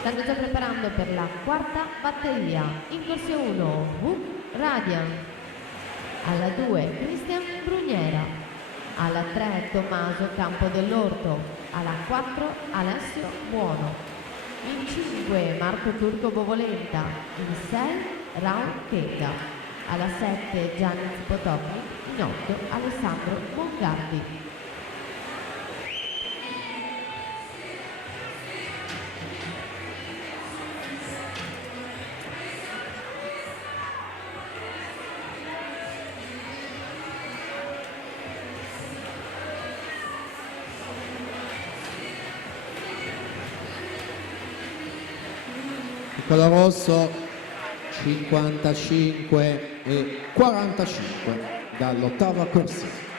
stanno già preparando per la quarta batteria. In corsia 1 V Radian, alla 2 Cristian Brugnera, alla 3 Tommaso Campo dell'Orto, alla 4 Alessio Buono, in 5 Marco Turco Bovolenta, in 6 Raul Checca, alla 7 Gianni Potocchi, in 8 Alessandro Mongardi. Piccolo rosso 55 e 45 dall'ottava corsia.